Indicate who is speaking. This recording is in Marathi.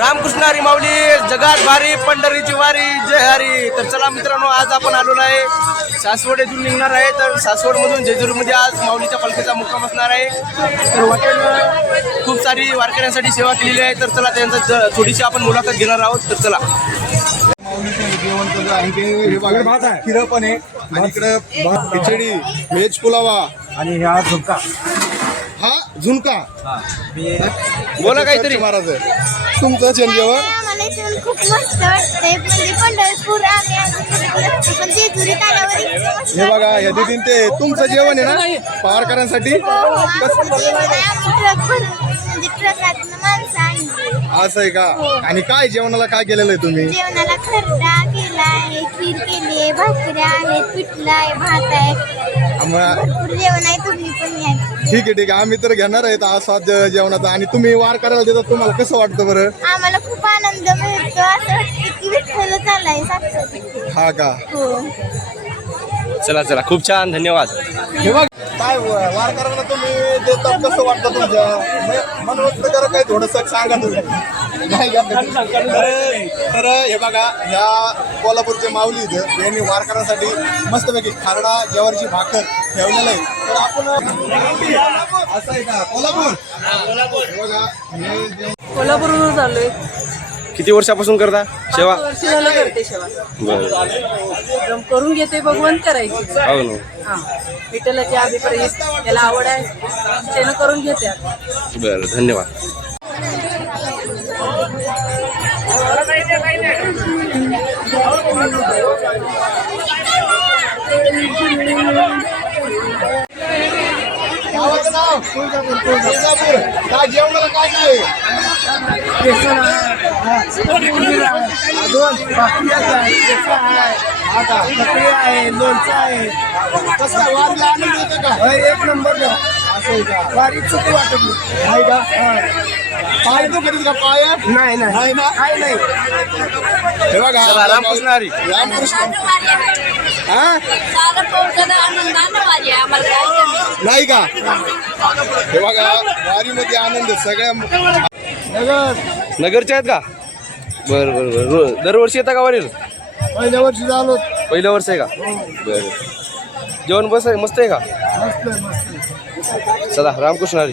Speaker 1: रामकृष्ण हरी माऊली जगात भारी पंढरीची वारी जय हरी. तर चला मित्रांनो आज आपण आलेलो आहे. सासवड येथून निघणार आहे. तर सासवड मधून जेजुरीमध्ये आज माऊलीच्या पालखीचा मुक्काम असणार आहे. तर खूप सारी वारकऱ्यांसाठी सेवा केलेली आहे. तर चला त्यांचं थोडीशी आपण मुलाखत घेणार आहोत. तर चला.
Speaker 2: हे खिरं पण आहे. आणि इकडं खिचडी व्हेज पुलावा.
Speaker 3: आणि हा झुमका
Speaker 2: हा झुणका.
Speaker 1: बोला काहीतरी.
Speaker 2: महाराज तुमचं जेवण जेवण
Speaker 4: आम्हाला इथून खूप मस्त वाटतंय. म्हणजे पंढरपूर आम्ही अजून फिरलो नसतो, पण जेजुरीत आल्यावर इतकं मस्त
Speaker 2: हे बघा या दिदीन ते तुमचं जेवण आहे ना पारकरांसाठी?
Speaker 4: वाटतं. आमचं जेवण आहे, आम्ही ट्रक भरून म्हणजे ट्रकातनं माणसं आणली.
Speaker 2: असं आहे का? आणि काय जेवणाला काय केलेलं आहे तुम्ही?
Speaker 4: जेवणाला खरडा केलाय खीर केली आहे भाकऱ्या आहेत पिठला आहे भात आहे
Speaker 2: आम्हा-
Speaker 4: भरपूर जेवण आहे तुम्ही पण या.
Speaker 2: ठीक आहे ठीक आहे. आम्ही तर घेणार आहेत आस्वाद जे- जेवणाचा. आणि तुम्ही वार करायला देतात तुम्हाला कसं वाटतं बरं?
Speaker 4: आम्हाला खूप आनंद मिळतो. असं वाटतं की विठ्ठल चाललाय साक्षात
Speaker 2: हा का?
Speaker 4: हो.
Speaker 1: चला चला. खूप छान धन्यवाद.
Speaker 2: हे बघ काय व- वार करायला तुम्ही देतात कसं वाटतं तुमच्या? म- मनोरंजन करा काय थोडस सांगा तुम्ही? तर तर हे बघा ह्या कोल्हापूरचे माऊली इथं यांनी वार करण्यासाठी मस्तपैकी खारडा ज्वारीची भाकर ठेवलेलं आहे. तर आपण असं आहे का? कोल्हापूर? हे बघा जे-
Speaker 5: कोल्हापूरवरून चाललोय.
Speaker 1: किती वर्षापासून करता? सेवा?
Speaker 5: पाच वर्ष झालं करते सेवा.
Speaker 1: बरं.
Speaker 5: एकदम करून घेते भगवंत करायची.
Speaker 1: हो ना.
Speaker 5: हा. विठ्ठलाची अभिप्राय त्याला आवड आहे. त्यानं करून घेते आता.
Speaker 1: बरं धन्यवाद.
Speaker 2: गावाचं नाव? तुळजापूर. तुळजापूर. काय जेवणाला काय काय? आहे? कसं वारीला आनंद होतो का एक नंबर असं आहे का वारी चुकी वाटत नाही का पाय तो का पाय नाही नाही ना काय नाही हे बघा
Speaker 1: रामकृष्ण हरी.
Speaker 2: रामकृष्ण हा नाही का हे बघा वारीमध्ये आनंद सगळ्या
Speaker 1: नगरचे आहेत का बरं बरं बरं. रो- दरवर्षी येता का वरील?
Speaker 2: पहिल्या वर्षी झालो.
Speaker 1: पहिलं वर्ष आहे का? बरं. जेवण बस आहे मस्त आहे का चला रामकृष्ण हरी.